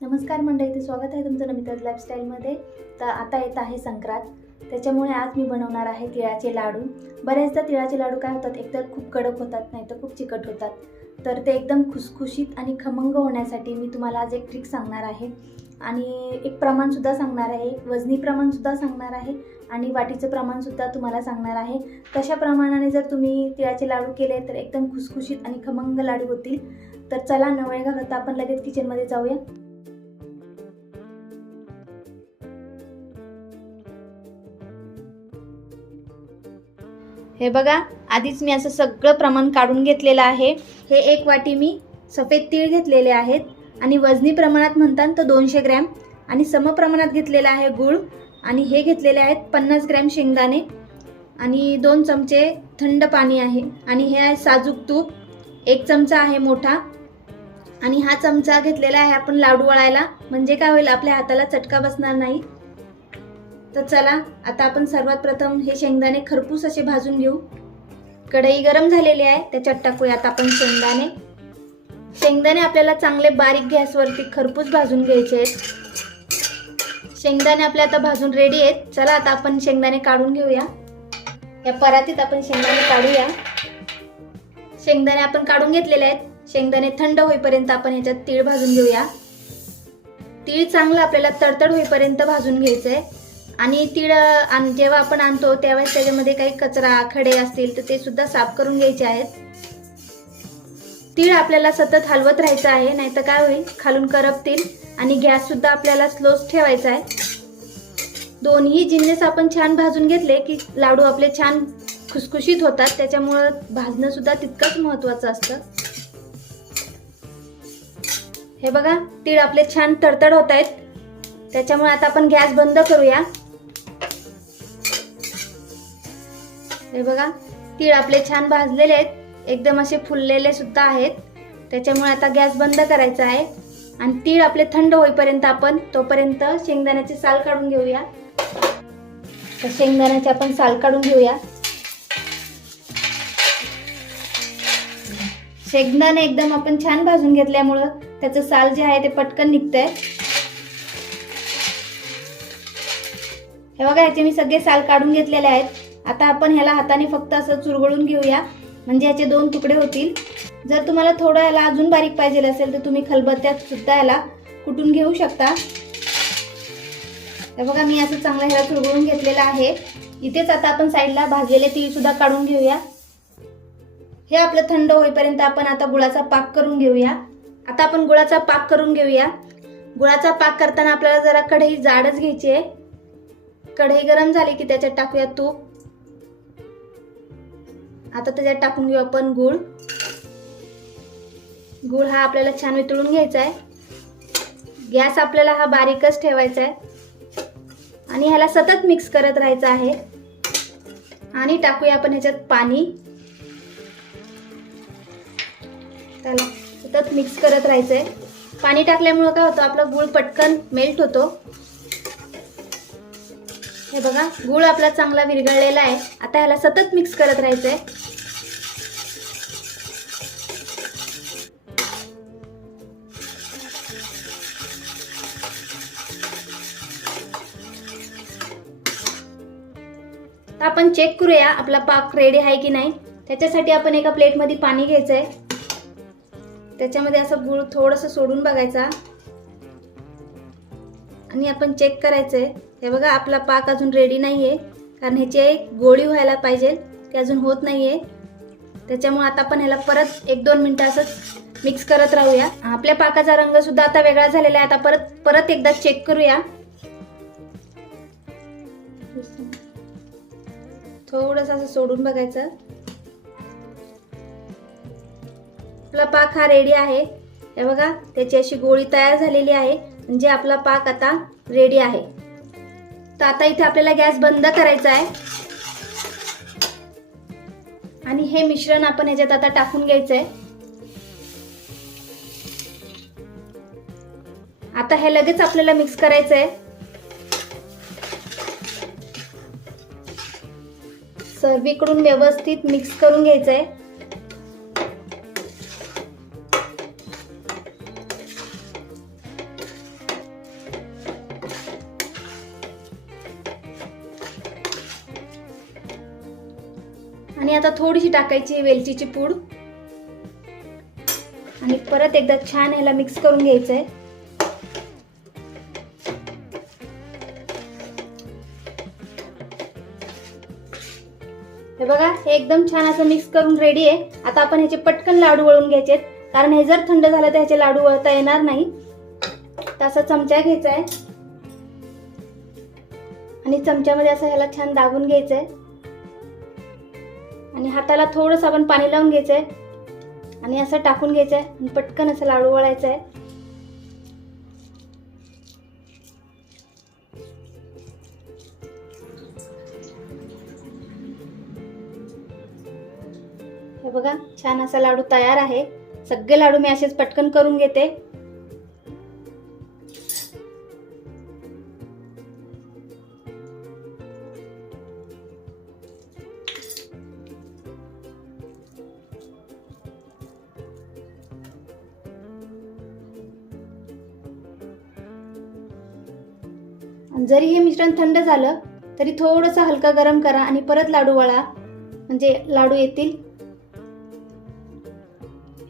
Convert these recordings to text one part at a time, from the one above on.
नमस्कार मंडळी स्वागत आहे तुमचं नमिताज लाईफस्टाईलमध्ये तर आता येत आहे संक्रांत. त्याच्यामुळे आज मी बनवणार आहे तिळाचे लाडू. बऱ्याचदा तिळाचे लाडू काय होतात एकतर खूप कडक होतात नाही तर खूप चिकट होतात. तर ते एकदम खुसखुशीत आणि खमंग होण्यासाठी मी तुम्हाला आज एक ट्रिक सांगणार आहे. आणि एक प्रमाणसुद्धा सांगणार आहे वजनी प्रमाणसुद्धा सांगणार आहे आणि वाटीचं प्रमाणसुद्धा तुम्हाला सांगणार आहे. तशा प्रमाणाने जर तुम्ही तिळाचे लाडू केले तर एकदम खुसखुशीत आणि खमंग लाडू होतील. तर चला न वेळ आपण लगेच किचनमध्ये जाऊया. हे बघा आधीच मी असं सगळं प्रमाण काढून घेतलेलं आहे. हे एक वाटी मी सफेद तीळ घेतलेले आहेत आणि वजनी प्रमाणात म्हणतात तर दोनशे ग्रॅम आणि समप्रमाणात घेतलेला आहे गूळ आणि हे घेतलेले आहेत पन्नास ग्रॅम शेंगदाणे आणि दोन चमचे थंड पाणी आहे आणि हे आहे साजूक तूप एक चमचा आहे मोठा आणि हा चमचा घेतलेला आहे आपण लाडू वळायला. म्हणजे काय होईल आपल्या हाताला चटका बसणार नाही. तर चला आता आपण सर्वात प्रथम हे शेंगदाणे खरपूस असे भाजून घेऊ. कढई गरम झालेली आहे त्याच्यात टाकूया आता आपण शेंगदाणे. शेंगदाणे आपल्याला चांगले बारीक गॅसवरती खरपूस भाजून घ्यायचे आहेत. शेंगदाणे आपले आता भाजून रेडी आहेत. चला आता आपण शेंगदाणे काढून घेऊया. या परातीत आपण शेंगदाणे काढूया. शेंगदाणे आपण काढून घेतलेले आहेत. शेंगदाणे थंड होईपर्यंत आपण याच्यात तीळ भाजून घेऊया. तीळ चांगलं आपल्याला तडतड होईपर्यंत भाजून घ्यायचं आहे आणि तीळ आण जेव्हा आपण आणतो त्यावेळेस त्याच्यामध्ये काही कचरा खडे असतील तर ते सुद्धा साफ करून घ्यायचे आहेत. तीळ आपल्याला सतत हलवत राहायचं आहे नाहीतर काय होईल? खालून करपतील आणि गॅस सुद्धा आपल्याला स्लोच ठेवायचा आहे. दोन्ही जिन्नस आपण छान भाजून घेतले की लाडू आपले छान खुसखुशीत होतात त्याच्यामुळं भाजणं सुद्धा तितकंच महत्वाचं असतं. हे बघा तीळ आपले छान तडतड होत आहेत. त्याच्यामुळे आता आपण गॅस बंद करूया. हे बघा तीळ आपले छान भाजलेले आहेत. एकदम असे फुललेले सुद्धा आहेत. त्याच्यामुळे आता गॅस बंद करायचा आहे. आणि तीळ आपले थंड होईपर्यंत आपण तोपर्यंत शेंगदाण्याचे साल काढून घेऊया. तर शेंगदाण्याचे आपण साल काढून घेऊया. शेंगदाणे एकदम आपण छान भाजून घेतल्यामुळं त्याचं साल जे आहे ते पटकन निघतंय. हे बघा ह्याचे मी सगळे साल काढून घेतलेले आहेत. आता आपण ह्याला हाताने फक्त असं चुरगळून घेऊया. म्हणजे ह्याचे दोन तुकडे होतील. जर तुम्हाला थोडं ह्याला अजून बारीक पाहिजे असेल तर तुम्ही खलबत्त्यात सुद्धा ह्याला कुटून घेऊ शकता. तर बघा मी असं चांगलं ह्याला चुरगळून घेतलेलं आहे. इथेच आता आपण साईडला भाजलेले तीळ सुद्धा काढून घेऊया. हे आपलं थंड होईपर्यंत आपण आता गुळाचा पाक करून घेऊया. आता आपण गुळाचा पाक करून घेऊया. गुळाचा पाक करताना आपल्याला जरा कढई जाडच घ्यायची आहे. कढई गरम झाली की त्याच्यात टाकूया तूप. आता त्याच्यात टाकून घेऊ आपण गुळ. गुळ हा आपल्याला छान वितळून घ्यायचा आहे. गॅस आपल्याला हा बारीकच ठेवायचा आहे. आणि ह्याला सतत मिक्स करत राहायचं आहे. आणि टाकूया आपण ह्याच्यात पाणी. त्याला सतत मिक्स करत राहायचं आहे पाणी टाकल्यामुळं काय होतं आपला गुळ पटकन मेल्ट होतो. हे बघा गुळ आपला चांगला विरघळलेला आहे. आता ह्याला सतत मिक्स करत राहायचं आहे तर आपण चेक करूया आपला पाक रेडी आहे की नाही. त्याच्यासाठी आपण एका प्लेटमध्ये पाणी घ्यायचं आहे त्याच्यामध्ये असं गुळ थोडंसं सोडून बघायचा. आणि आपण चेक करायचं आहे हे बघा आपला पाक अजून रेडी नाहीये. कारण ह्याची एक गोळी व्हायला पाहिजे. ते अजून होत नाहीये. त्याच्यामुळे आता आपण ह्याला परत एक दोन मिनटं असंच मिक्स करत राहूया. आपल्या पाकाचा रंग सुद्धा आता वेगळा झालेला आहे. आता परत परत एकदा चेक करूया. थोडस असं सोडून बघायचं. आपला पाक हा रेडी आहे. हे बघा त्याची अशी गोळी तयार झालेली आहे. म्हणजे आपला पाक आता रेडी आहे. तर आता इथे आपल्याला गॅस बंद करायचा आहे. आणि हे मिश्रण आपण ह्याच्यात आता टाकून घ्यायचं आहे. आता हे लगेच आपल्याला मिक्स करायचं आहे. सर्वीकडून व्यवस्थित मिक्स करून घ्यायचं आहे आणि आता थोडीशी टाकायची वेलचीची पूड. आणि परत एकदा छान ह्याला मिक्स करून घ्यायचं आहे हे बघा हे एकदम छान असं मिक्स करून रेडी आहे. आता आपण ह्याचे पटकन लाडू वळून घ्यायचे आहेत कारण हे जर थंड झालं तर ह्याचे लाडू वळता येणार नाही. तर असा चमचा घ्यायचा आहे. आणि चमच्यामध्ये असं ह्याला छान दाबून घ्यायचं आहे आणि हाताला थोडंसं आपण पाणी लावून घ्यायचं आहे आणि असं टाकून घ्यायचं आहे पटकन असं लाडू वळायचं आहे हे बघा छान असा लाडू तयार आहे. सगळे लाडू मी असेच पटकन करून घेते. आणि जरी हे मिश्रण थंड झालं तरी थोडंसं हलका गरम करा आणि परत लाडू वळा. म्हणजे लाडू येतील.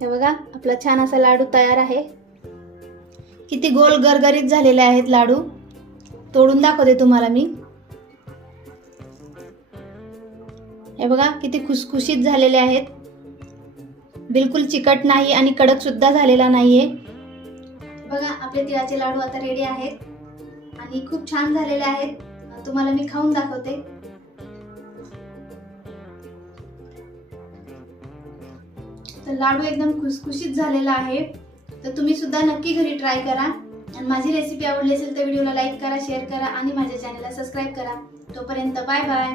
हे बघा आपला छान असा लाडू तयार आहे. किती गोल गरगरीत झालेले आहेत लाडू. तोडून दाखवते तुम्हाला मी. हे बघा किती खुसखुशीत झालेले आहेत. बिलकुल चिकट नाही आणि कडक सुद्धा झालेला नाहीये. बघा आपले तिळाचे लाडू आता रेडी आहेत. आणि खूप छान झालेले आहेत. तुम्हाला मी खाऊन दाखवते. तर लाडू एकदम खुसखुशीत झालेला आहे. तर तुम्ही सुद्धा नक्की घरी ट्राय करा. आणि माझी रेसिपी आवडली असेल तर व्हिडिओला लाईक करा शेअर करा आणि माझ्या चॅनलला सबस्क्राईब करा. तोपर्यंत बाय बाय